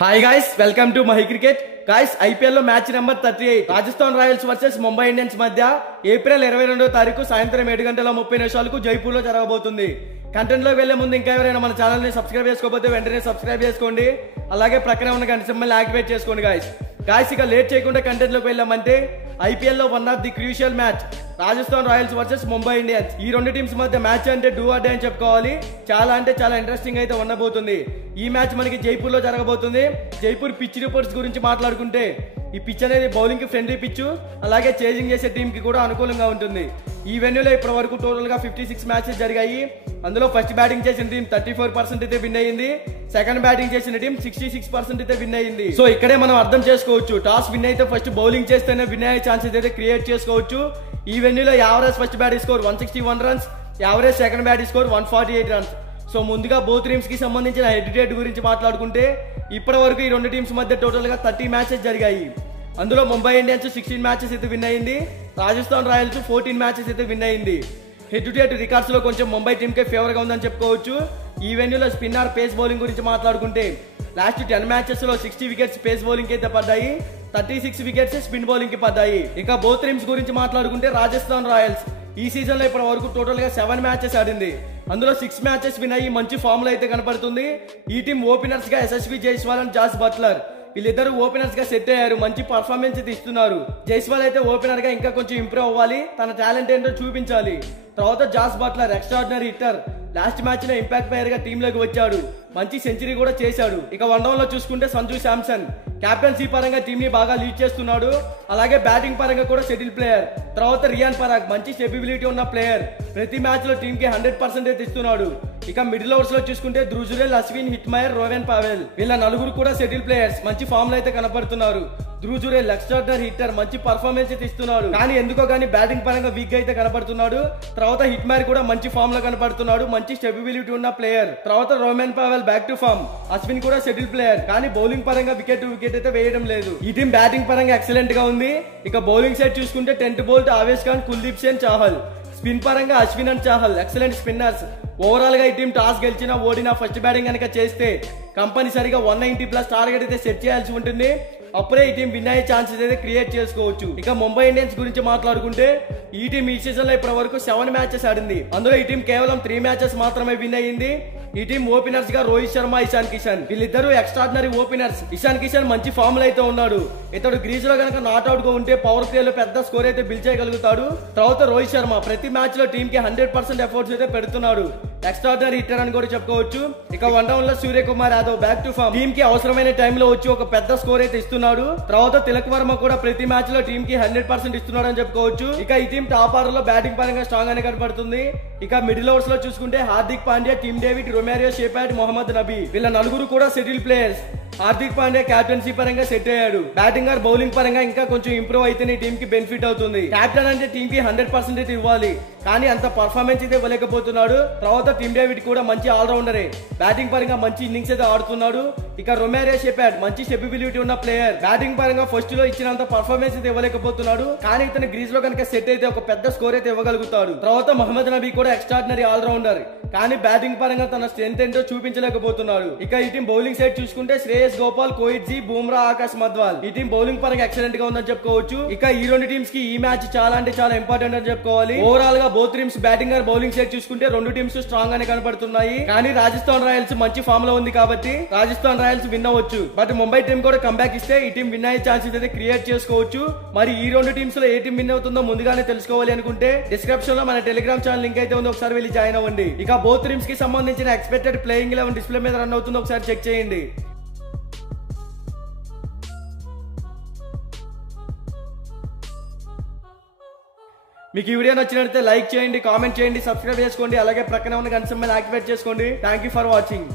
Hi guys, welcome to Mahi cricket. Guys, IPL లో match number 38 Rajasthan Royals versus Mumbai Indians మధ్య April 22వ తారీఖు సాయంత్రం 7:30 జైపూర్ లో జరగబోతుంది. కంటెంట్ లో వెళ్లే ముందు ఇంకా ఎవరైనా మన ఛానల్ ని సబ్స్క్రైబ్ చేసుకోకపోతే వెంటనే సబ్స్క్రైబ్ చేసుకోండి. అలాగే ప్రక్కనే ఉన్న గంట సింబల్ యాక్టివేట్ చేసుకోండి. గాయ్స్ ఇక లేట్ చేయకుండా కంటెంట్ లోకి వెళ్ళామంటే ఐపీఎల్ లో one of the crucial match Rajasthan Royals versus Mumbai Indians. ఈ రెండు టీమ్స్ మధ్య మ్యాచ్ అంటే డూ ఆర్ డే అని చెప్పుకోవాలి. చాలా ఇంట్రెస్టింగ్ అయితే ఉండబోతుంది. ఈ మ్యాచ్ మనకి జైపూర్ లో జరగబోతుంది. జైపూర్ పిచ్ రిపోర్ట్స్ గురించి మాట్లాడుకుంటే ఈ పిచ్ అనేది బౌలింగ్ కి ఫ్రెండ్లీ పిచ్, అలాగే చేజింగ్ చేసే టీం కి కూడా అనుకూలంగా ఉంటుంది. ఈ వెన్యూలో ఇప్పటి వరకు టోటల్ గా 56 మ్యాచెస్ జరిగాయి. అందులో ఫస్ట్ బ్యాటింగ్ చేసిన టీం 34% అయితే విన్ అయ్యింది. సెకండ్ బ్యాటింగ్ చేసిన టీం 66% అయితే విన్ అయ్యింది. సో ఇక్కడే మనం అర్థం చేసుకోవచ్చు, టాస్ విన్ అయితే ఫస్ట్ బౌలింగ్ చేస్తేనే విన్ అయ్యే ఛాన్సెస్ అయితే క్రియేట్ చేసుకోవచ్చు. ఈ వెన్యూలో average first batting score 161 runs, average second batting score 148 runs. So ముందుగా బోత్ టీమ్స్ కి సంబంధించిన హెడ్ టు హెడ్ గురించి మాట్లాడుకుంటే ఇప్పటి వరకు ఈ రెండు టీమ్స్ మధ్య టోటల్ గా 30 మ్యాచెస్ జరిగాయి. అందులో ముంబై ఇండియన్స్ 16 మ్యాచెస్ అయితే విన్ అయింది. రాజస్థాన్ రాయల్స్ 14 మ్యాచెస్ అయితే విన్ అయింది. హెడ్ టు హెడ్ రికార్డ్స్ లో కొంచెం ముంబై టీమ్ కే ఫేవర్ గా ఉందని చెప్పుకోవచ్చు. ఈ వెన్యూలో స్పిన్నర్ పేస్ బౌలింగ్ గురించి మాట్లాడుకుంటే లాస్ట్ 10 మ్యాచెస్ లో 60 వికెట్స్ పేస్ బౌలింగ్ అయితే పడ్డాయి, 36 వికెట్స్ స్పిన్ బౌలింగ్ కి పడ్డాయి. ఇక బోత్ టీమ్స్ గురించి మాట్లాడుకుంటే రాజస్థాన్ రాయల్స్ ఈ సీజన్ లో ఇప్పటి వరకు టోటల్ గా 7 మ్యాచెస్ ఆడింది. అందులో 6 మ్యాచెస్ విన్ అయ్యి మంచి ఫామ్ లో అయితే కనపడుతుంది. ఈ టీం ఓపెనర్స్ గా Yashasvi Jaiswal and Jos Buttler వీళ్ళిద్దరు ఓపెనర్స్ గా సెట్ అయ్యారు. మంచి పర్ఫార్మెన్స్ అయితే ఇస్తున్నారు. జైస్వాల్ అయితే ఓపెనర్ గా ఇంకా కొంచెం ఇంప్రూవ్ అవ్వాలి, తన టాలెంట్ ఏంటో చూపించాలి. తర్వాత Jos Buttler extraordinary hitter, last match లో ఇంపాక్ట్ ప్లేయర్ గా టీమ్ లోకి వచ్చాడు, మంచి సెంచరీ కూడా చేశాడు. ఇక వన్ డౌన్ లో చూసుకుంటే సంజు శాంసన్ కెప్టెన్సీ పరంగా టీమ్ ని బాగా లీడ్ చేస్తున్నాడు. అలాగే బ్యాటింగ్ పరంగా కూడా సెటిల్ ప్లేయర్. తర్వాత రియాన్ పరాగ్ మంచి స్టెబిలిటీ ఉన్న ప్లేయర్, ప్రతి మ్యాచ్ లో టీమ్ కి 100% అయితే ఇస్తున్నాడు. ఇక మిడిల్ ఓవర్స్ లో చూసుకుంటే ధ్రుజురేల్, అశ్విన్, హిట్మైర్, రోవెన్ పావెల్ వీళ్ళ నలుగురు కూడా సెటిల్ ప్లేయర్స్, మంచి ఫామ్ లో అయితే కనపడుతున్నారు. ధ్రుజురేల్ ఎక్స్ట్రాడినరీ హిట్టర్, మంచి పర్ఫార్మెన్స్ అయితే ఇస్తున్నాడు. కానీ ఎందుకో కానీ బ్యాటింగ్ పరంగా వీక్ అయితే కనపడుతున్నాడు. తర్వాత హిట్మైర్ కూడా మంచి ఫామ్ లో కనపడుతున్నాడు, మంచి స్టెబిలిటీ ఉన్న ప్లేయర్. తర్వాత Rovman Powell back to form, Ashwin కూడా సెటిల్ ప్లేయర్, కానీ బౌలింగ్ పరంగా వికెట్ అయితే వేయడం లేదు. ఈ టీం బ్యాటింగ్ పరంగా ఎక్సలెంట్ గా ఉంది. ఇక బౌలింగ్ సైడ్ చూసుకుంటే Trent Boult, Avesh Khan, Kuldeep Sen, Chahal. Spin పరంగా Ashwin and Chahal excellent spinners. Overall గా ఈ టీం టాస్ గెలిచినా ఓడినా ఫస్ట్ బ్యాటింగ్ కనుక చేస్తే కంపల్సరీగా 190+ టార్గెట్ అయితే సెట్ చేయాల్సి ఉంటుంది. అప్పుడే ఈ టీం విన్ అయ్యే ఛాన్సెస్ అయితే క్రియేట్ చేసుకోవచ్చు. ఇక ముంబై ఇండియన్స్ గురించి మాట్లాడుకుంటే ఈ టీం ఈ సీజన్ లో ఇప్పటి వరకు 7 మ్యాచెస్ ఆడింది. అందులో ఈ టీం కేవలం 3 మ్యాచెస్ మాత్రమే విన్ అయ్యింది. ఈ టీం ఓపెనర్స్ గా రోహిత్ శర్మ, ఇషాన్ కిషన్ వీళ్ళిద్దరూ ఎక్స్ట్రాడినరీ ఓపెనర్స్. ఇషాన్ కిషన్ మంచి ఫామ్ లో అయితే ఉన్నాడు. ఇతడు గ్రీజ్ లో కనుక నాట్అవుట్ గా ఉంటే పవర్ ప్లే లో పెద్ద స్కోర్ అయితే బిల్ చేయగలుగుతాడు. తర్వాత రోహిత్ శర్మ ప్రతి మ్యాచ్ లో టీం కి 100% ఎఫర్ట్స్ అయితే పెడుతున్నాడు, ఎక్స్ట్రాడినరీ హిట్టర్ అని కూడా చెప్పుకోవచ్చు. ఇక వన్ డౌన్ లో Suryakumar Yadav back to form, team కి అవసరమైన టైంలో వచ్చి ఒక పెద్ద స్కోర్ అయితే ఇస్తున్నాడు. తర్వాత తిలక్ వర్మ కూడా ప్రతి మ్యాచ్ లో టీం కి 100% ఇస్తున్నాడు అని చెప్పుకోవచ్చు. ఇక ఈ టీం టాప్ ఆర్డర్ లో బ్యాటింగ్ పరంగా స్ట్రాంగ్ అనే కనపడుతుంది. ఇక మిడిల్ ఓవర్స్ లో చూసుకుంటే Hardik Pandya, Tim David, Romario Shepherd, Mohammad Nabi వీళ్ళ నలుగురు కూడా settle players. Hardik Pandya captaincy పరంగా సెట్ అయ్యాడు. బ్యాటింగ్ ఆర్ బౌలింగ్ పరంగా ఇంకా కొంచెం ఇంప్రూవ్ అయితేనే టీం కి బెనిఫిట్ అవుతుంది. కెప్టెన్ అంటే టీం కి 100% అయితే ఇవ్వాలి, కానీ అంత పర్ఫార్మెన్స్ అయితే ఇవ్వలేకపోతున్నాడు. తర్వాత టీమ్ డేవిడ్ కూడా మంచి ఆల్రౌండరే, బ్యాటింగ్ పరంగా మంచి ఇన్నింగ్స్ అయితే ఆడుతున్నాడు. ఇక రొమారియో షేపాట్ మంచి స్టెబిలిటీ ఉన్న ప్లేయర్, బ్యాటింగ్ పరంగా ఫస్ట్ లో ఇచ్చినంత పర్ఫార్మెన్స్ అయితే ఇవ్వలేకపోతున్నాడు, కానీ ఇతను గ్రీజ్ లో కనుక సెట్ అయితే ఒక పెద్ద స్కోర్ అయితే ఇవ్వగలుగుతాడు. తర్వాత మహమ్మద్ నబీ కూడా ఎక్స్ట్రాడినరీ ఆల్రౌండర్, కానీ బ్యాటింగ్ పరంగా తన స్ట్రెంత్ ఏంటో చూపించలేకపోతున్నాడు. ఇక ఈ టీం బౌలింగ్ సైడ్ చూసుకుంటే శ్రేయస్ గోపాల్, కోయిట్ జీ, బూమ్రా, ఆకాశ్ మద్వాల్ ఈ టీం బౌలింగ్ పరంగా ఎక్సలెంట్ గా ఉందని చెప్పుకోవచ్చు. ఇక ఈ రెండు టీమ్స్ కి ఈ మ్యాచ్ చాలా అంటే చాలా ఇంపార్టెంట్ అని చెప్పుకోవాలి. ఓవరాల్ గా both teams batting or bowling side చూసుకుంటే రెండు టీమ్స్ స్ట్రాంగ్ గానే కనపడుతున్నాయి. కానీ రాజస్థాన్ రాయల్స్ మంచి ఫామ్ లో ఉంది కాబట్టి రాజస్థాన్ రాయల్స్ విన్ అవ్వచ్చు. బట్ ముంబై టీం కూడా కంబ్యాక్ ఇస్తే ఈ టీం విన్ అయ్యే ఛాన్సెస్ అయితే క్రియేట్ చేసుకోవచ్చు. మరి ఈ రెండు టీమ్స్ లో ఏ టీం విన్ అవుతుందో ముందుగానే తెలుసుకోవాలి అనుకుంటే డిస్క్రిప్షన్ లో మన టెలిగ్రామ్ ఛానల్ లింక్ అయితే ఉంది, ఒకసారి వెళ్ళి జాయిన్ అవ్వండి. ఇక బోత్ టీమ్స్ కి సంబంధించిన ఎక్స్పెక్టెడ్ ప్లేయింగ్ 11 డిస్ప్లే మీద రన్ అవుతుందో ఒకసారి చెక్ చేయండి. మీకు ఈ వీడియో నచ్చినట్లయితే లైక్ చేయండి, కామెంట్ చేయండి, సబ్స్క్రైబ్ చేసుకోండి. అలాగే ప్రక్కన ఉన్న గంట సింబల్ యాక్టివేట్ చేసుకోండి. Thank you for watching.